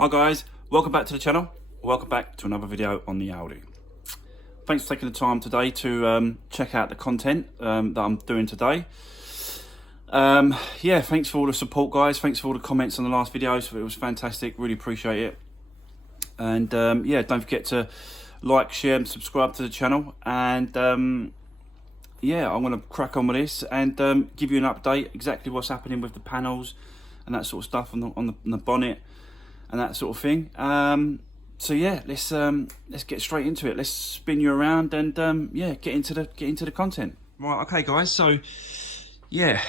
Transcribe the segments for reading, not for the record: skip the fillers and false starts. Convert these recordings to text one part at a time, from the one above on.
Hi guys, welcome back to the channel. Welcome back to another video on the Audi. Thanks for taking the time today to check out the content that I'm doing today. Yeah, thanks for all the support guys. Thanks for all the comments on the last videos. It was fantastic, really appreciate it. And yeah, don't forget to like, share and subscribe to the channel. And yeah, I'm going to crack on with this and give you an update exactly what's happening with the panels and that sort of stuff on the bonnet and that sort of thing. So yeah, let's get straight into it. Let's spin you around and yeah, get into the content. Right, okay guys, so yeah,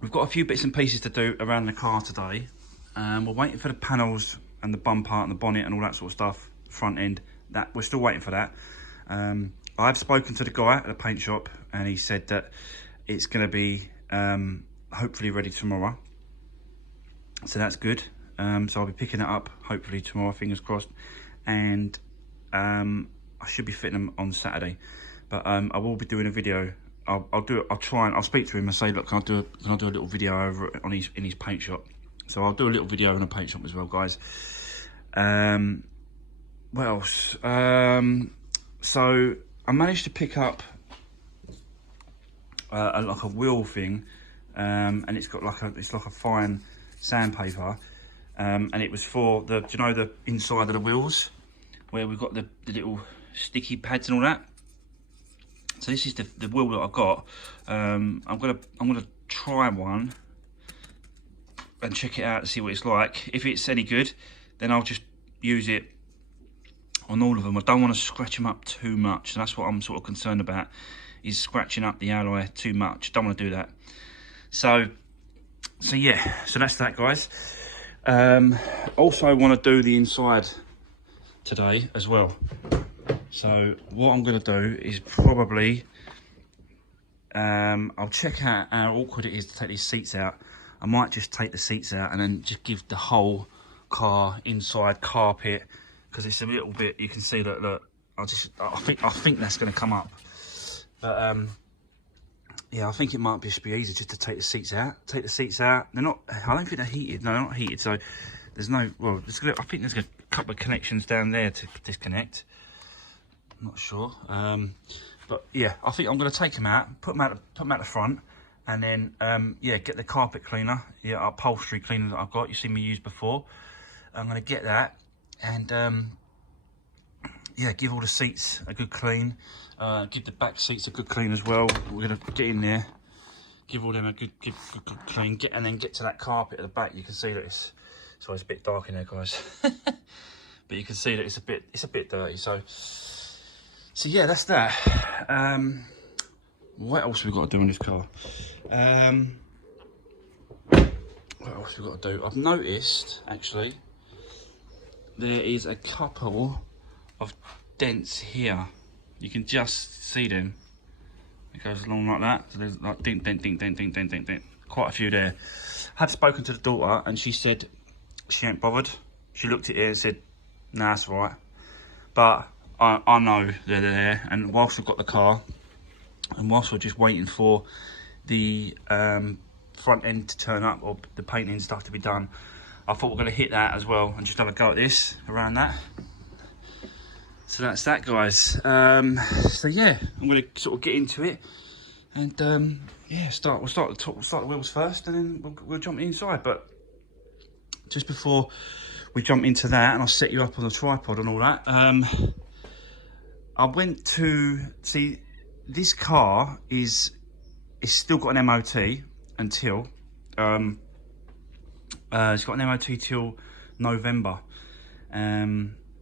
we've got a few bits and pieces to do around the car today. We're waiting for the panels and the bumper and the bonnet and all that sort of stuff, front end, that we're still waiting for that. I've spoken to the guy at the paint shop and he said that it's going to be hopefully ready tomorrow. So that's good. So I'll be picking it up hopefully tomorrow, fingers crossed, and I should be fitting them on Saturday. But I will be doing a video. I'll speak to him and say, look, can I do a little video over on in his paint shop? So I'll do a little video in a paint shop as well, guys. What else? So I managed to pick up like a wheel thing, and it's got like a fine sandpaper, and it was for the, do you know, the inside of the wheels where we've got the little sticky pads and all that. So this is the wheel that I've got. I'm gonna try one and check it out to see what it's like. If it's any good, then I'll just use it on all of them. I don't want to scratch them up too much, and that's what I'm sort of concerned about, is scratching up the alloy too much. Don't want to do that. So yeah, so that's that, guys. Also want to do the inside today as well. So what I'm going to do is probably I'll check out how awkward it is to take these seats out. I might just take the seats out and then just give the whole car inside carpet, because it's a little bit, you can see that, look, I think that's going to come up. But yeah, I think it might just be easier just to take the seats out. They're not, I don't think they're heated. No, they're not heated. So there's no, well, I think there's a couple of connections down there to disconnect. I'm not sure. But yeah, I think I'm going to take them out, put them out the front, and then yeah, get the carpet cleaner, yeah, upholstery cleaner that I've got. You've seen me use before. I'm going to get that and yeah, give all the seats a good clean. Give the back seats a good clean as well. We're going to get in there, give all them a good clean, and then get to that carpet at the back. You can see that it's a bit dark in there, guys. But you can see that it's a bit dirty. So yeah, that's that. What else we got to do in this car? What else we got to do? I've noticed actually there is a couple of dents here. You can just see them. It goes along like that. So there's like dent. Quite a few there. Had spoken to the daughter and she said she ain't bothered. She looked at it and said, nah, that's all right. But I know they're there, and whilst I've got the car, and whilst we're just waiting for the front end to turn up, or the painting stuff to be done, I thought we're going to hit that as well and just have a go at this around that. So that's that, guys. So yeah, I'm going to sort of get into it, and yeah, we'll start the wheels first, and then we'll jump inside. But just before we jump into that, and I'll set you up on the tripod and all that, I went to see, this car is still got an MOT until it's got an MOT till November,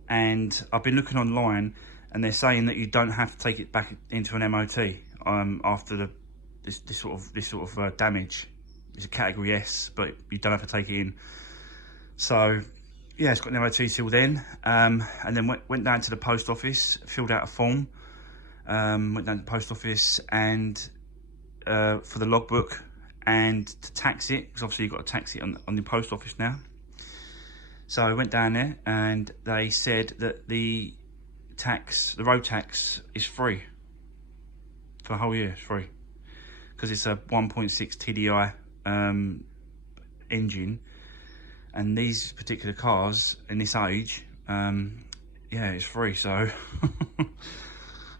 and I've been looking online and they're saying that you don't have to take it back into an MOT after this sort of damage. It's a category S, but you don't have to take it in. So yeah, it's got an MOT till then, and then went down to the post office, filled out a form, went down to the post office and for the logbook and to tax it, because obviously you've got to tax it on the post office now. So I went down there and they said that the road tax is free for the whole year. It's free because it's a 1.6 TDI engine, And these particular cars in this age, yeah, it's free, so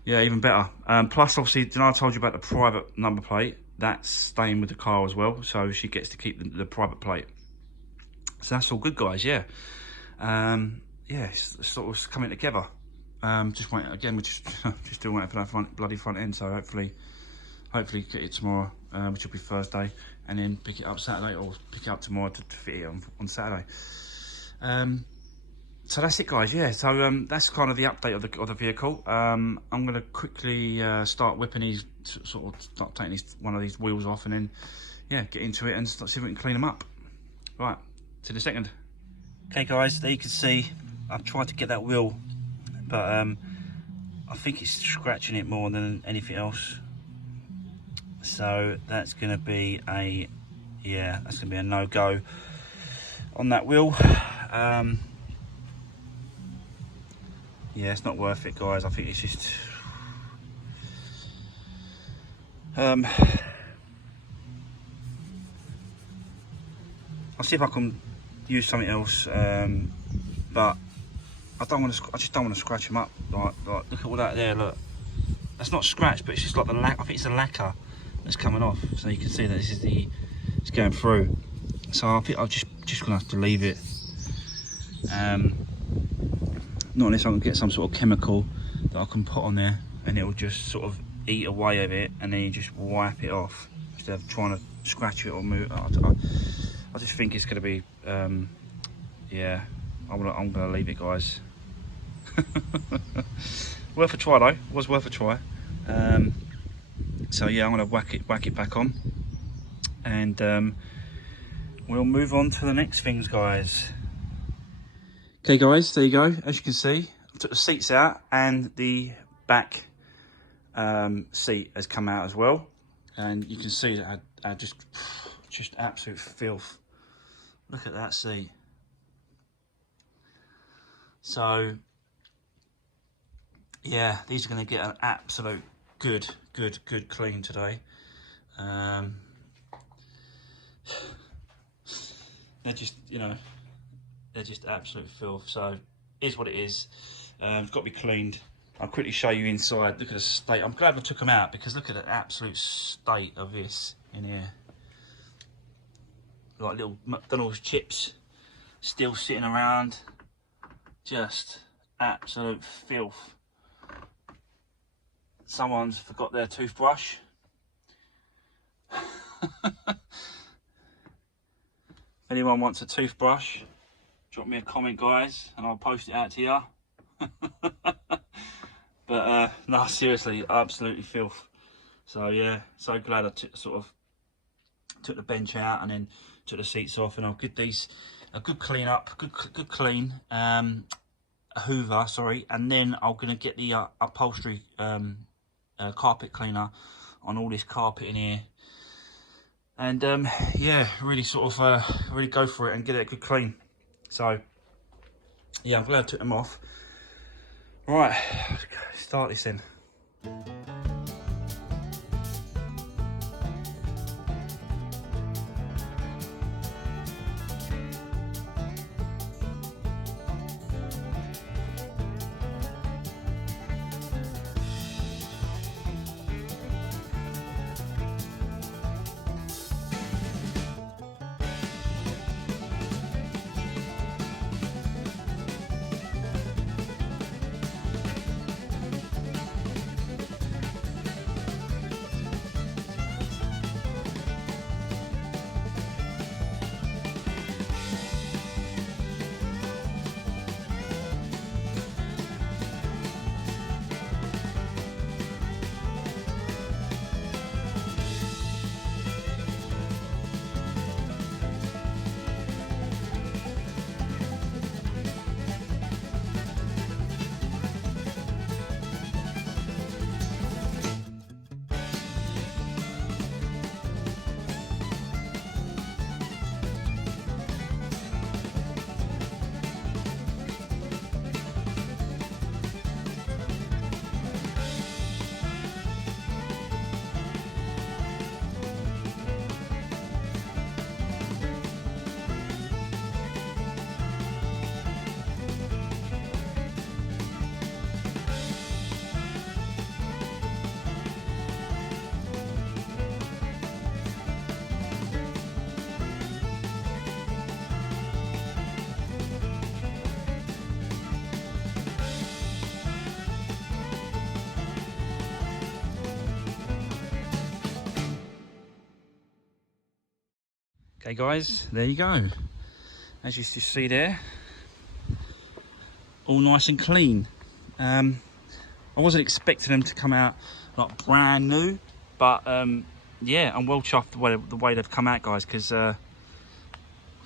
yeah, even better. Plus, obviously, I told you about the private number plate. That's staying with the car as well, so she gets to keep the private plate. So that's all good, guys. Yeah, yeah, it's sort of coming together. Just wait again. We're just still waiting for that bloody front end. So hopefully get it tomorrow, which will be Thursday, and then pick it up Saturday, or pick it up tomorrow to fit it on Saturday. So that's it, guys. Yeah, so that's kind of the update of the vehicle. I'm going to quickly start whipping these, sort of start taking one of these wheels off, and then yeah, get into it and see if we can clean them up. Right, to the second. Okay, guys, there you can see I've tried to get that wheel, but I think it's scratching it more than anything else. So that's going to be a no-go on that wheel. Yeah, it's not worth it, guys. I think it's just I'll see if I can use something else, but I just don't want to scratch them up. Like look at all that there. Look, that's not scratched, but it's just like the I think it's the lacquer that's coming off. So you can see that it's going through. So I think I'm just gonna have to leave it. Not unless I can get some sort of chemical that I can put on there, and it will just sort of eat away at it, and then you just wipe it off instead of trying to scratch it or move. I just think it's going to be, yeah, I'm gonna leave it, guys. Worth a try though. Was worth a try. So yeah, I'm gonna whack it back on, and we'll move on to the next things, guys. Okay, guys, there you go. As you can see, I took the seats out, and the back seat has come out as well, and you can see that I just absolute filth. Look at that seat. So yeah, these are going to get an absolute good clean today. They're just, you know, they're just absolute filth. So it is what it is. It's got to be cleaned. I'll quickly show you inside. Look at the state. I'm glad I took them out, because look at the absolute state of this in here. Like little McDonald's chips still sitting around. Just absolute filth. Someone's forgot their toothbrush. If anyone wants a toothbrush, drop me a comment, guys, and I'll post it out to you. But no, seriously, absolutely filth. So yeah, so glad I took the bench out and then took the seats off, and I'll give these a good clean up, good clean, a hoover, sorry, and then I'm gonna get the upholstery carpet cleaner on all this carpet in here, and yeah, really sort of really go for it and get it a good clean. So yeah, I'm glad I took them off. Right, start this then. Okay guys, there you go. As you see there, all nice and clean. I wasn't expecting them to come out like brand new, but yeah, I'm well chuffed the way they've come out, guys, because yeah,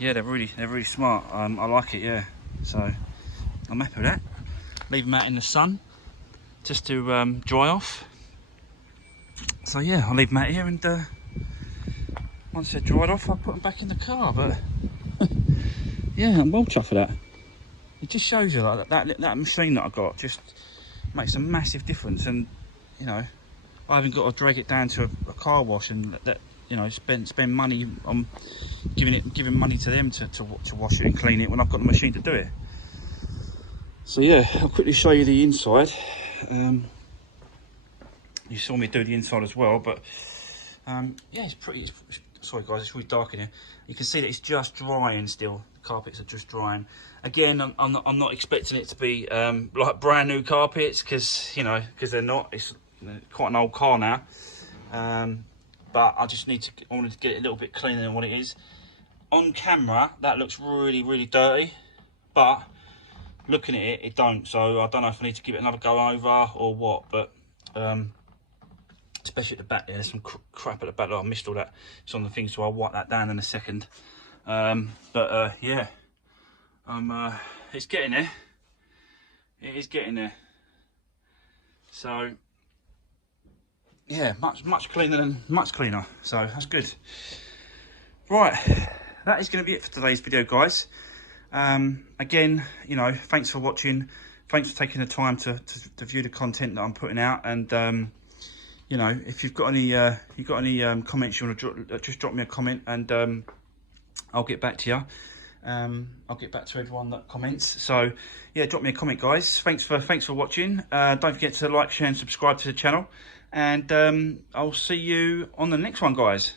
they're really smart. I like it, yeah. So I'm happy with that. Leave them out in the sun just to dry off. So yeah, I'll leave them out here, and once they're dried off, I'll put them back in the car. But yeah, I'm well chuffed with that. It just shows you like that machine that I got just makes a massive difference. And you know, I haven't got to drag it down to a car wash and you know, spend money on giving money to them to wash it and clean it when I've got the machine to do it. So yeah, I'll quickly show you the inside. You saw me do the inside as well, but yeah, it's pretty. Sorry guys, it's really dark in here. You can see that it's just drying still. The carpets are just drying. Again, I'm not expecting it to be like brand new carpets, because you know, because they're not. It's quite an old car now. But I just I wanted to get it a little bit cleaner than what it is. On camera, that looks really dirty, but looking at it, it don't. So I don't know if I need to give it another go over or what, but especially at the back there's some crap at the back. I missed all that. It's on the thing, so I'll wipe that down in a second. But yeah, it's getting there. It is getting there. So yeah, much cleaner. So that's good. Right, that is going to be it for today's video, guys. Again, you know, thanks for watching. Thanks for taking the time to view the content that I'm putting out. And you know, if you've got any comments you want to just drop me a comment, and I'll get back to you. I'll get back to everyone that comments. So yeah, drop me a comment, guys. Thanks for watching. Don't forget to like, share and subscribe to the channel, and I'll see you on the next one, guys.